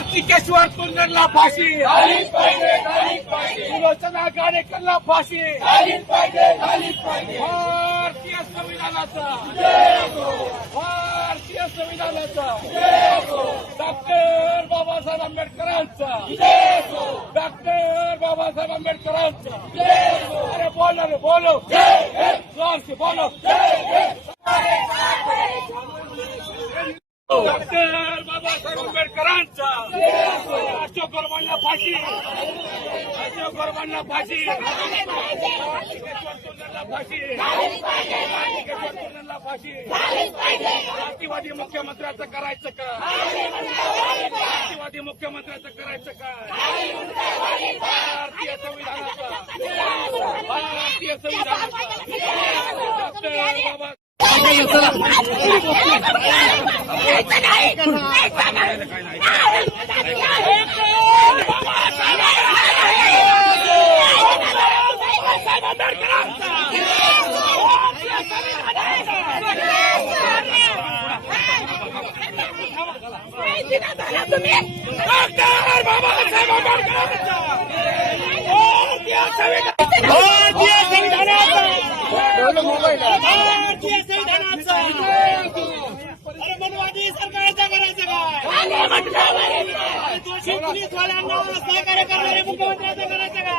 कार्तिकेश्वर सुंदरला फाशी, सुलोचना गाडेकरला फाशी, भारतीय संविधानाचा, भारतीय संविधानाचा, डॉक्टर बाबासाहेब आंबेडकरांचा, डॉक्टर बाबासाहेब आंबेडकरांचा. अरे बोलो रे बोलो, जोर से बोलो. डॉक्टर बाबासाहेब आंबेडकरांचा, अशोक गरवांना फाशी, अशोक गरवांना फाशी, फाशी, फाशी. जातीवादी मुख्यमंत्र्याचं करायचं का, जातीवादी मुख्यमंत्र्याचं करायचं का. भारतीय संविधानाचा, भारतीय संविधानाचा, डॉक्टर बाबा मनवादी सरकारचा करायचं काय, दोषी पोलीसवाल्यांना सहकार्य करणारे मुख्यमंत्र्यांचं करायचं काय.